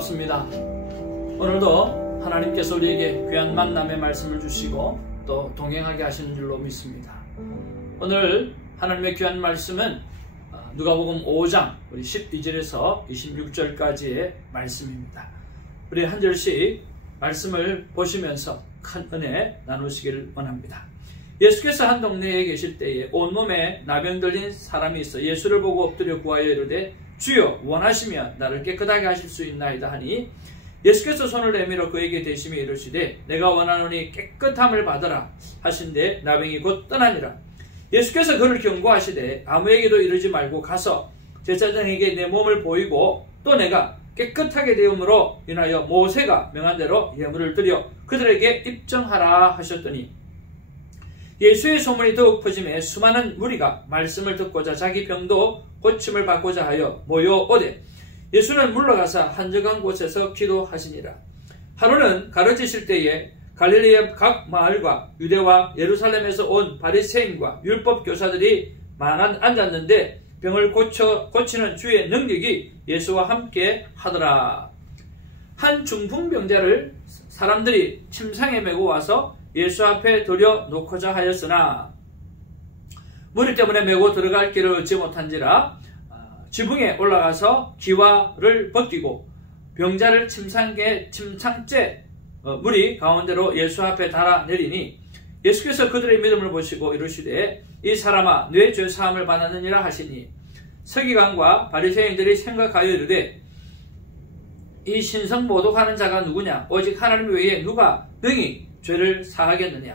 반갑습니다. 오늘도 하나님께서 우리에게 귀한 만남의 말씀을 주시고 또 동행하게 하시는 줄로 믿습니다. 오늘 하나님의 귀한 말씀은 누가복음 5장 우리 12절에서 26절까지의 말씀입니다. 우리 한 절씩 말씀을 보시면서 큰 은혜 나누시기를 원합니다. 예수께서 한 동네에 계실 때에 온몸에 나병 들린 사람이 있어 예수를 보고 엎드려 구하여 이르되 주여 원하시면 나를 깨끗하게 하실 수 있나이다 하니 예수께서 손을 내밀어 그에게 대시며 이르시되 내가 원하노니 깨끗함을 받으라 하신데 나병이 곧 떠나니라. 예수께서 그를 경고하시되 아무에게도 이르지 말고 가서 제사장에게 내 몸을 보이고 또 내가 깨끗하게 되음으로 인하여 모세가 명한 대로 예물을 드려 그들에게 입증하라 하셨더니 예수의 소문이 더욱 퍼지매 수많은 무리가 말씀을 듣고자 자기 병도 고침을 받고자 하여 모여오되 예수는 물러가사 한적한 곳에서 기도하시니라. 하루는 가르치실 때에 갈릴리의 각 마을과 유대와 예루살렘에서 온 바리새인과 율법 교사들이 앉았는데 병을 고치는 주의 능력이 예수와 함께 하더라. 한 중풍병자를 사람들이 침상에 메고 와서 예수 앞에 들여놓고자 하였으나 무리 때문에 메고 들어갈 길을 얻지 못한지라 지붕에 올라가서 기와를 벗기고 병자를 침상째 무리 가운데로 예수 앞에 달아내리니 예수께서 그들의 믿음을 보시고 이르시되 이 사람아 네 죄 사함을 받았느니라 하시니 서기관과 바리새인들이 생각하여 이르되 이 신성 모독하는 자가 누구냐 오직 하나님 외에 누가 능히 죄를 사하겠느냐.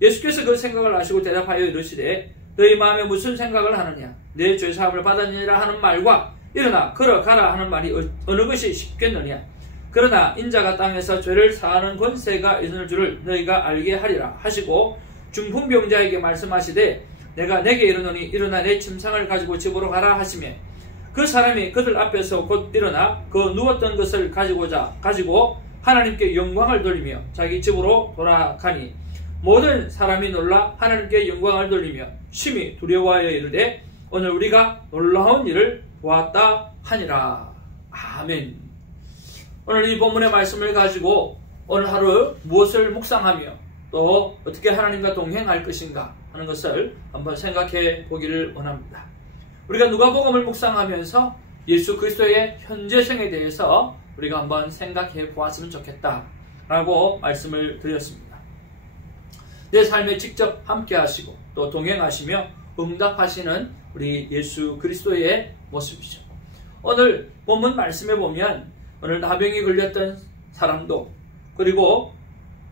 예수께서 그 생각을 아시고 대답하여 이르시되 너희 마음에 무슨 생각을 하느냐 내 죄 사함을 받았느니라 하는 말과 일어나 걸어가라 하는 말이 어느 것이 쉽겠느냐. 그러나 인자가 땅에서 죄를 사하는 권세가 있는 줄을 너희가 알게 하리라 하시고 중풍병자에게 말씀하시되 내가 내게 이르노니 일어나 내 침상을 가지고 집으로 가라 하시며 그 사람이 그들 앞에서 곧 일어나 그 누웠던 것을 가지고 하나님께 영광을 돌리며 자기 집으로 돌아가니 모든 사람이 놀라 하나님께 영광을 돌리며 심히 두려워하여 이르되 오늘 우리가 놀라운 일을 보았다 하니라. 아멘. 오늘 이 본문의 말씀을 가지고 오늘 하루 무엇을 묵상하며 또 어떻게 하나님과 동행할 것인가 하는 것을 한번 생각해 보기를 원합니다. 우리가 누가복음을 묵상하면서 예수 그리스도의 현재성에 대해서 우리가 한번 생각해 보았으면 좋겠다라고 말씀을 드렸습니다. 내 삶에 직접 함께 하시고 또 동행하시며 응답하시는 우리 예수 그리스도의 모습이죠. 오늘 본문 말씀에 보면 오늘 나병이 걸렸던 사람도 그리고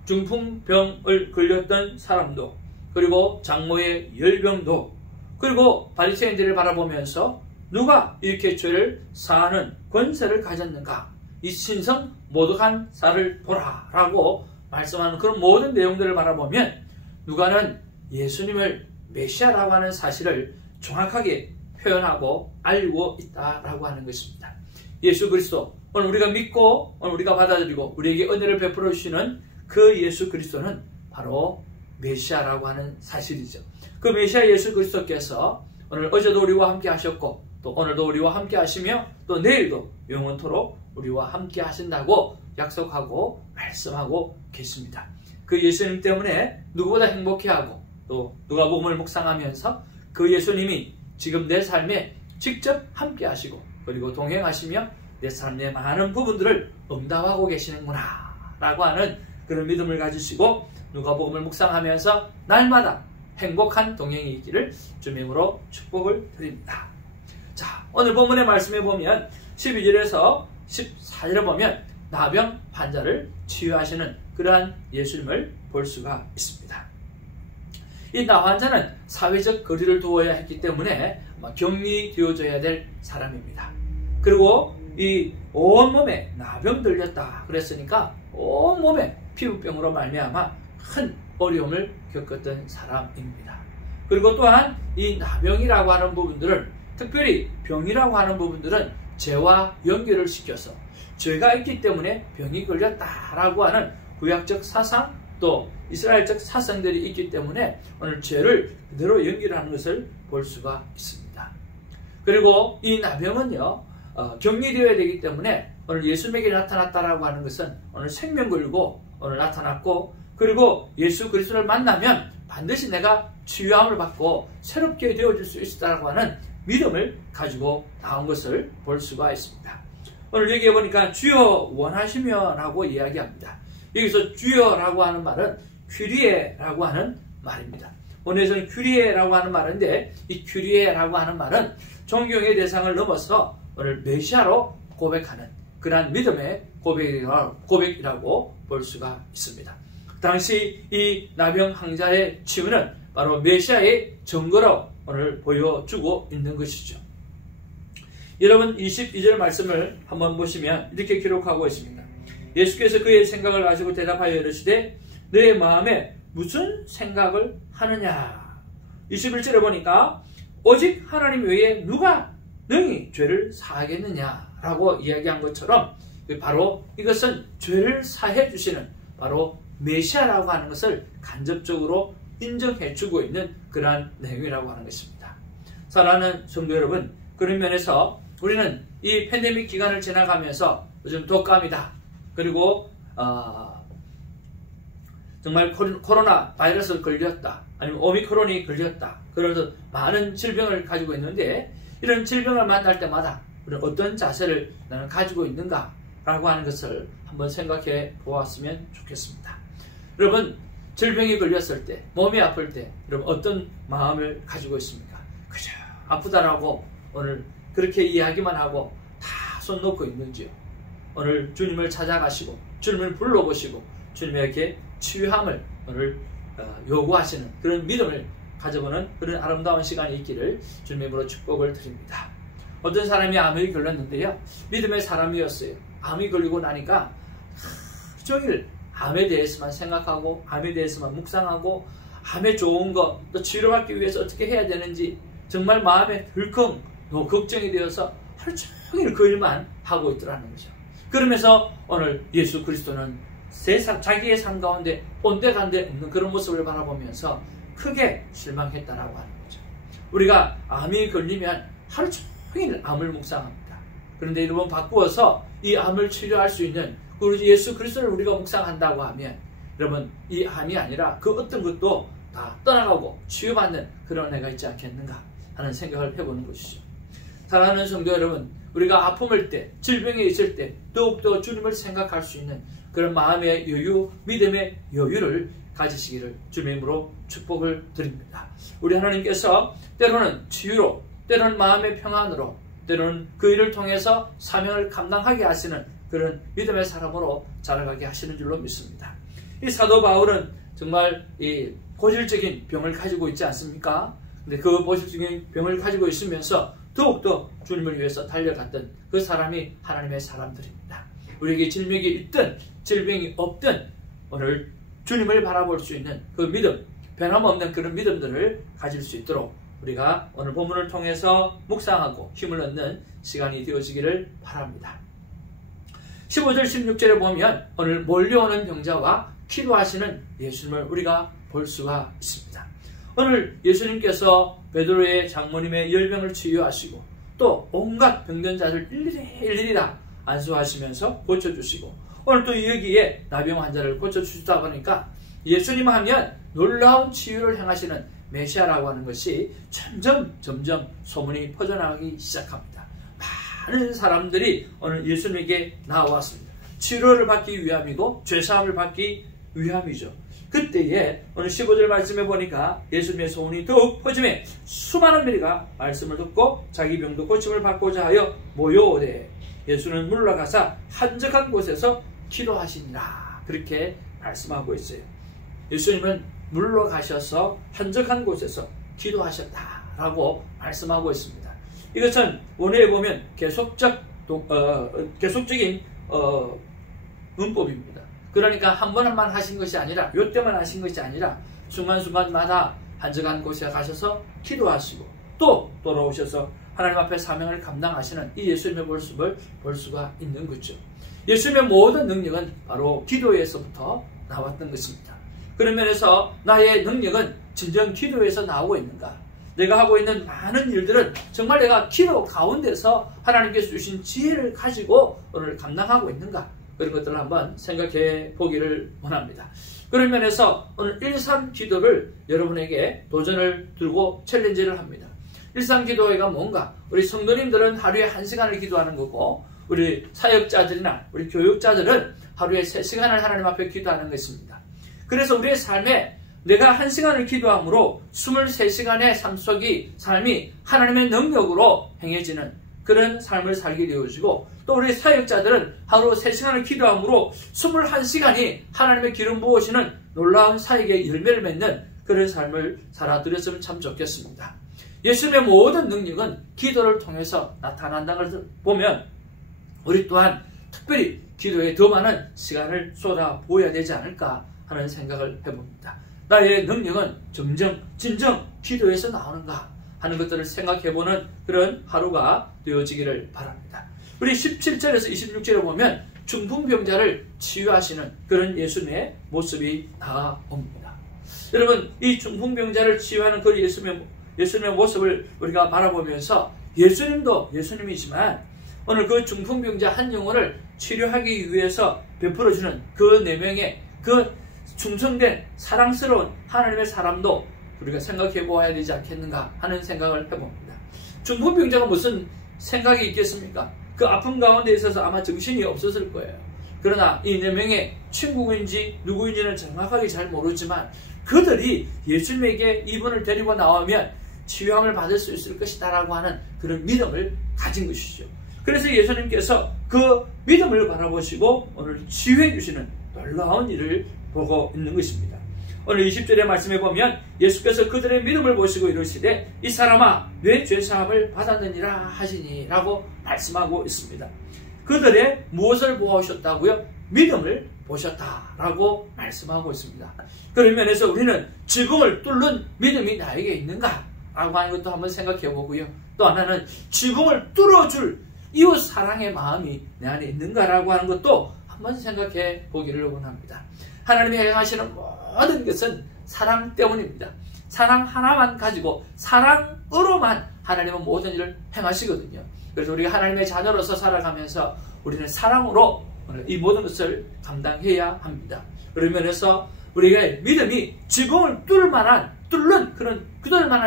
중풍병을 걸렸던 사람도 그리고 장모의 열병도 그리고 바리새인들을 바라보면서 누가 이렇게 죄를 사하는 권세를 가졌는가 이 신성 모독한 자를 보라 라고 말씀하는 그런 모든 내용들을 바라보면 누가는 예수님을 메시아라고 하는 사실을 정확하게 표현하고 알고 있다라고 하는 것입니다. 예수 그리스도 오늘 우리가 믿고 오늘 우리가 받아들이고 우리에게 은혜를 베풀어 주시는 그 예수 그리스도는 바로 메시아라고 하는 사실이죠. 그 메시아 예수 그리스도께서 오늘 어제도 우리와 함께 하셨고 또 오늘도 우리와 함께 하시며 또 내일도 영원토록 우리와 함께 하신다고 약속하고 말씀하고 계십니다. 그 예수님 때문에 누구보다 행복해하고 또 누가복음을 묵상하면서 그 예수님이 지금 내 삶에 직접 함께 하시고 그리고 동행하시며 내 삶의 많은 부분들을 응답하고 계시는구나 라고 하는 그런 믿음을 가지시고 누가복음을 묵상하면서 날마다 행복한 동행이 있기를 주님으로 축복을 드립니다. 자, 오늘 본문의 말씀에 보면 12절에서 14절에 보면 나병 환자를 치유하시는 그러한 예수님을 볼 수가 있습니다. 이 나 환자는 사회적 거리를 두어야 했기 때문에 격리되어져야 될 사람입니다. 그리고 이 온몸에 나병 들렸다 그랬으니까 온몸에 피부병으로 말미암아 큰 어려움을 겪었던 사람입니다. 그리고 또한 이 나병이라고 하는 부분들은 특별히 병이라고 하는 부분들은 죄와 연결을 시켜서 죄가 있기 때문에 병이 걸렸다라고 하는 구약적 사상 또 이스라엘적 사상들이 있기 때문에 오늘 죄를 그대로 연결하는 것을 볼 수가 있습니다. 그리고 이 나병은요 격리되어야 되기 때문에 오늘 예수님에게 나타났다라고 하는 것은 오늘 생명 걸고 오늘 나타났고, 그리고 예수 그리스도를 만나면 반드시 내가 치유함을 받고 새롭게 되어질 수 있다라고 하는 믿음을 가지고 나온 것을 볼 수가 있습니다. 오늘 여기에 보니까 주여 원하시면 라고 이야기합니다. 여기서 주여라고 하는 말은 큐리에라고 하는 말입니다. 오늘에서는 큐리에라고 하는 말인데, 이 큐리에라고 하는 말은 존경의 대상을 넘어서 오늘 메시아로 고백하는 그러한 믿음의 고백이라고 볼 수가 있습니다. 당시 이 나병 환자의 치유는 바로 메시아의 증거로 오늘 보여주고 있는 것이죠. 여러분 22절 말씀을 한번 보시면 이렇게 기록하고 있습니다. 예수께서 그의 생각을 아시고 대답하여 이르시되 너의 마음에 무슨 생각을 하느냐. 21절에 보니까 오직 하나님 외에 누가 능히 죄를 사하겠느냐라고 이야기한 것처럼 바로 이것은 죄를 사해 주시는 바로 메시아라고 하는 것을 간접적으로 인정해 주고 있는 그러한 내용이라고 하는 것입니다. 사랑하는 성도 여러분, 그런 면에서 우리는 이 팬데믹 기간을 지나가면서 요즘 독감이다, 그리고 정말 코로나 바이러스를 걸렸다, 아니면 오미크론이 걸렸다, 그런 많은 질병을 가지고 있는데, 이런 질병을 만날 때마다 우리는 어떤 자세를 나는 가지고 있는가 라고 하는 것을 한번 생각해 보았으면 좋겠습니다. 여러분, 질병이 걸렸을 때, 몸이 아플 때 여러분 어떤 마음을 가지고 있습니까? 그저 아프다라고 오늘 그렇게 이야기만 하고 다 손 놓고 있는지요? 오늘 주님을 찾아가시고 주님을 불러보시고 주님에게 치유함을 오늘 요구하시는 그런 믿음을 가져보는 그런 아름다운 시간이 있기를 주님의 이름으로 축복을 드립니다. 어떤 사람이 암이 걸렸는데요, 믿음의 사람이었어요. 암이 걸리고 나니까 하루 종일 암에 대해서만 생각하고 암에 대해서만 묵상하고 암에 좋은 거 또 치료받기 위해서 어떻게 해야 되는지 정말 마음에 덜컹 걱정이 되어서 하루 종일 그 일만 하고 있더라는 거죠. 그러면서 오늘 예수 그리스도는 세상 자기의 삶 가운데 온데간데 없는 그런 모습을 바라보면서 크게 실망했다라고 하는 거죠. 우리가 암이 걸리면 하루 종일 암을 묵상합니다. 그런데 여러분 바꾸어서 이 암을 치료할 수 있는 그 예수 그리스도를 우리가 묵상한다고 하면 여러분 이 암이 아니라 그 어떤 것도 다 떠나가고 치유받는 그런 애가 있지 않겠는가 하는 생각을 해보는 것이죠. 사랑하는 성도 여러분, 우리가 아픔일 때, 질병에 있을 때 더욱더 주님을 생각할 수 있는 그런 마음의 여유, 믿음의 여유를 가지시기를 주님의 이름으로 축복을 드립니다. 우리 하나님께서 때로는 치유로, 때로는 마음의 평안으로, 때로는 그 일을 통해서 사명을 감당하게 하시는 그런 믿음의 사람으로 자라가게 하시는 줄로 믿습니다. 이 사도 바울은 정말 이 고질적인 병을 가지고 있지 않습니까? 근데 그 고질적인 병을 가지고 있으면서 더욱더 주님을 위해서 달려갔던 그 사람이 하나님의 사람들입니다. 우리에게 질병이 있든 질병이 없든 오늘 주님을 바라볼 수 있는 그 믿음, 변함없는 그런 믿음들을 가질 수 있도록 우리가 오늘 본문을 통해서 묵상하고 힘을 얻는 시간이 되어지기를 바랍니다. 15절 16절에 보면 오늘 몰려오는 병자와 기도하시는 예수님을 우리가 볼 수가 있습니다. 오늘 예수님께서 베드로의 장모님의 열병을 치유하시고 또 온갖 병든 자를 일일이 다 안수하시면서 고쳐주시고 오늘 또 여기에 나병 환자를 고쳐주시다 보니까 예수님 하면 놀라운 치유를 행하시는 메시아라고 하는 것이 점점 소문이 퍼져나가기 시작합니다. 많은 사람들이 오늘 예수님에게 나왔습니다. 치료를 받기 위함이고 죄사함을 받기 위함이죠. 그때에 오늘 15절 말씀에 보니까 예수님의 소문이 더욱 퍼지매 수많은 무리가 말씀을 듣고 자기 병도 고침을 받고자 하여 모여오되 예수는 물러가사 한적한 곳에서 기도하시니라. 그렇게 말씀하고 있어요. 예수님은 물러가셔서 한적한 곳에서 기도하셨다라고 말씀하고 있습니다. 이것은 원어에 보면 계속적인 문법입니다. 그러니까 한 번만 하신 것이 아니라 요때만 하신 것이 아니라 순간순간마다 한적한 곳에 가셔서 기도하시고 또 돌아오셔서 하나님 앞에 사명을 감당하시는 이 예수님의 모습을 볼 수가 있는 거죠. 예수님의 모든 능력은 바로 기도에서부터 나왔던 것입니다. 그런 면에서 나의 능력은 진정 기도에서 나오고 있는가? 내가 하고 있는 많은 일들은 정말 내가 기도 가운데서 하나님께서 주신 지혜를 가지고 오늘 감당하고 있는가? 그런 것들을 한번 생각해 보기를 원합니다. 그런 면에서 오늘 1.3 기도를 여러분에게 도전을 들고 챌린지를 합니다. 1.3 기도회가 뭔가? 우리 성도님들은 하루에 1시간을 기도하는 거고, 우리 사역자들이나 우리 교육자들은 하루에 3시간을 하나님 앞에 기도하는 것입니다. 그래서 우리의 삶에 내가 1시간을 기도함으로 23시간의 삶이 하나님의 능력으로 행해지는 그런 삶을 살게 되어지고, 또 우리 사역자들은 하루 3시간을 기도함으로 21시간이 하나님의 기름 부으시는 놀라운 사역의 열매를 맺는 그런 삶을 살아드렸으면 참 좋겠습니다. 예수님의 모든 능력은 기도를 통해서 나타난다는 것을 보면 우리 또한 특별히 기도에 더 많은 시간을 쏟아부어야 되지 않을까 하는 생각을 해봅니다. 나의 능력은 진정 기도에서 나오는가 하는 것들을 생각해보는 그런 하루가 되어지기를 바랍니다. 우리 17절에서 26절에 보면 중풍병자를 치유하시는 그런 예수님의 모습이 나옵니다. 여러분, 이 중풍병자를 치유하는 그 예수님의 모습을 우리가 바라보면서 예수님도 예수님이지만 오늘 그 중풍병자 한 영혼을 치료하기 위해서 베풀어주는 그 4명의 그 충성된 사랑스러운 하나님의 사람도 우리가 생각해 보아야 되지 않겠는가 하는 생각을 해봅니다. 중풍병자가 무슨 생각이 있겠습니까? 그 아픔 가운데 있어서 아마 정신이 없었을 거예요. 그러나 이 4명의 친구인지 누구인지는 정확하게 잘 모르지만 그들이 예수님에게 이분을 데리고 나오면 치유함을 받을 수 있을 것이다 라고 하는 그런 믿음을 가진 것이죠. 그래서 예수님께서 그 믿음을 바라보시고 오늘 치유해 주시는 놀라운 일을 보고 있는 것입니다. 오늘 20절의 말씀에 보면 예수께서 그들의 믿음을 보시고 이르시되 이 사람아 내 죄사함을 받았느니라 하시니 라고 말씀하고 있습니다. 그들의 무엇을 보셨다고요? 믿음을 보셨다라고 말씀하고 있습니다. 그런 면에서 우리는 지붕을 뚫는 믿음이 나에게 있는가? 라고 하는 것도 한번 생각해 보고요. 또 하나는 지붕을 뚫어줄 이웃 사랑의 마음이 내 안에 있는가라고 하는 것도 한번 생각해 보기를 원합니다. 하나님이 행하시는 모든 것은 사랑 때문입니다. 사랑 하나만 가지고 사랑으로만 하나님은 모든 일을 행하시거든요. 그래서 우리가 하나님의 자녀로서 살아가면서 우리는 사랑으로 이 모든 것을 감당해야 합니다. 그런 면에서 우리의 믿음이 지붕을 뚫을 만한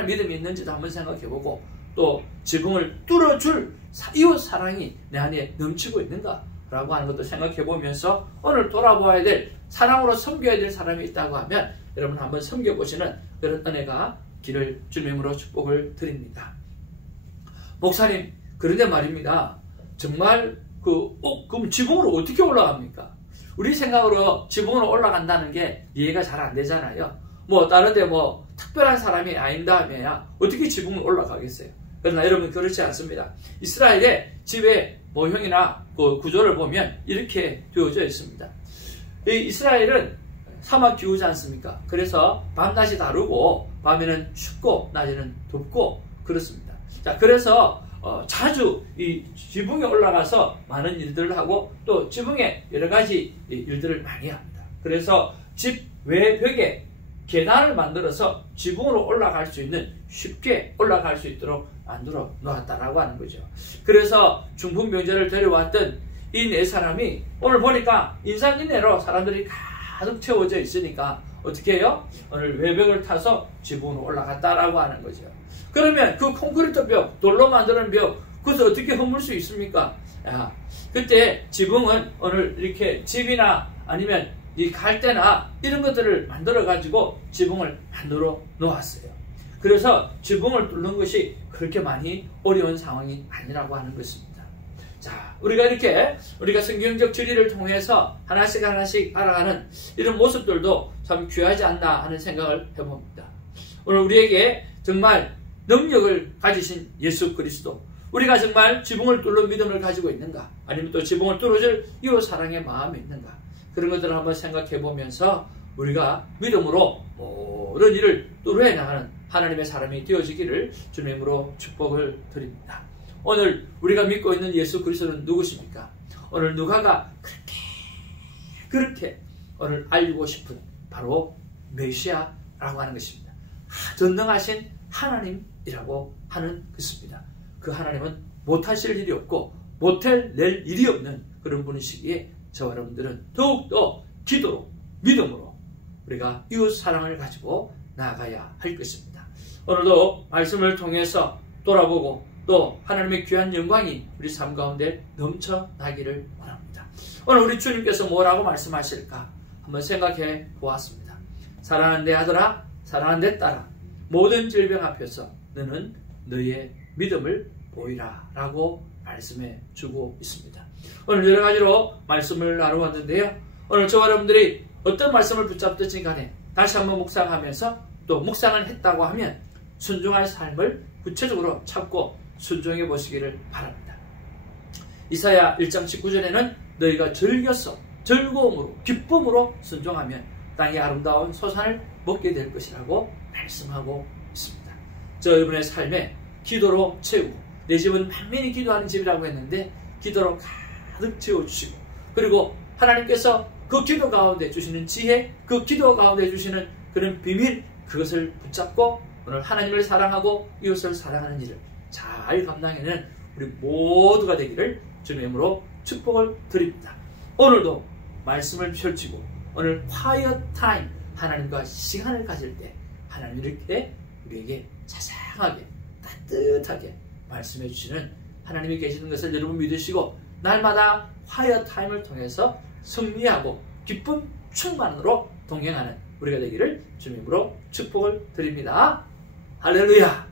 믿음이 있는지도 한번 생각해보고, 또 지붕을 뚫어줄 이웃 사랑이 내 안에 넘치고 있는가 라고 하는 것도 생각해보면서 오늘 돌아보아야 될, 사랑으로 섬겨야 될 사람이 있다고 하면 여러분 한번 섬겨보시는 그런 은혜가 길을 주님으로 축복을 드립니다. 목사님, 그런데 말입니다. 정말 그럼 지붕으로 어떻게 올라갑니까? 우리 생각으로 지붕으로 올라간다는 게 이해가 잘 안 되잖아요. 다른데 특별한 사람이 아닌 다음에야 어떻게 지붕을 올라가겠어요? 그러나 여러분, 그렇지 않습니다. 이스라엘의 집의 모형이나 그 구조를 보면 이렇게 되어져 있습니다. 이 이스라엘은 사막 기후지 않습니까? 그래서 밤낮이 다르고 밤에는 춥고 낮에는 덥고 그렇습니다. 자, 그래서 자주 이 지붕에 올라가서 많은 일들을 하고 또 지붕에 여러 가지 일들을 많이 합니다. 그래서 집 외벽에 계단을 만들어서 지붕으로 올라갈 수 있는, 쉽게 올라갈 수 있도록 만들어 놓았다라고 하는 거죠. 그래서 중풍병자를 데려왔던 이 4사람이 오늘 보니까 인산인해로 사람들이 가득 채워져 있으니까 어떻게 해요? 오늘 외벽을 타서 지붕으로 올라갔다라고 하는 거죠. 그러면 그 콘크리트 벽, 돌로 만드는 벽, 그것을 어떻게 허물 수 있습니까? 그때 지붕은 오늘 이렇게 집이나 아니면 이 갈대나 이런 것들을 만들어 가지고 지붕을 만들어 놓았어요. 그래서 지붕을 뚫는 것이 그렇게 많이 어려운 상황이 아니라고 하는 것입니다. 자, 우리가 성경적 진리를 통해서 하나씩 알아가는 이런 모습들도 참 귀하지 않나 하는 생각을 해봅니다. 오늘 우리에게 정말 능력을 가지신 예수 그리스도, 우리가 정말 지붕을 뚫는 믿음을 가지고 있는가? 아니면 또 지붕을 뚫어줄 이웃 사랑의 마음이 있는가? 그런 것들을 한번 생각해 보면서 우리가 믿음으로 모든 일을 뚫어야 나가는 하나님의 사람이 되어지기를 주님으로 축복을 드립니다. 오늘 우리가 믿고 있는 예수 그리스도는 누구십니까? 오늘 누가가 그렇게 오늘 알리고 싶은 바로 메시아라고 하는 것입니다. 전능하신 하나님 이라고 하는 것입니다. 그 하나님은 못하실 일이 없고 못해낼 일이 없는 그런 분이시기에 저와 여러분들은 더욱더 기도로 믿음으로 우리가 이웃 사랑을 가지고 나아가야 할 것입니다. 오늘도 말씀을 통해서 돌아보고 또 하나님의 귀한 영광이 우리 삶 가운데 넘쳐나기를 원합니다. 오늘 우리 주님께서 뭐라고 말씀하실까 한번 생각해 보았습니다. 사랑하는 내 아들아, 사랑하는 내 딸아, 모든 질병 앞에서 너는 너의 믿음을 보이라 라고 말씀해 주고 있습니다. 오늘 여러 가지로 말씀을 나눠봤는데요. 오늘 저와 여러분들이 어떤 말씀을 붙잡든지 간에 다시 한번 묵상하면서 또 묵상을 했다고 하면 순종할 삶을 구체적으로 찾고 순종해 보시기를 바랍니다. 이사야 1장 19절에는 너희가 즐겨서 즐거움으로 기쁨으로 순종하면 땅의 아름다운 소산을 먹게 될 것이라고 말씀하고 있습니다. 저 여러분의 삶에 기도로 채우고 내 집은 만민이 기도하는 집이라고 했는데 기도로 가득 채워주시고 그리고 하나님께서 그 기도 가운데 주시는 지혜, 그 기도 가운데 주시는 그런 비밀, 그것을 붙잡고 오늘 하나님을 사랑하고 이웃을 사랑하는 일을 잘 감당해내는 우리 모두가 되기를 주님의 이름으로 축복을 드립니다. 오늘도 말씀을 펼치고 오늘 quiet time 하나님과 시간을 가질 때 하나님 이렇게 우리에게 자상하게 따뜻하게 말씀해 주시는 하나님이 계시는 것을 여러분 믿으시고 날마다 quiet time을 통해서 승리하고 기쁨 충만으로 동행하는 우리가 되기를 주님으로 축복을 드립니다. 할렐루야!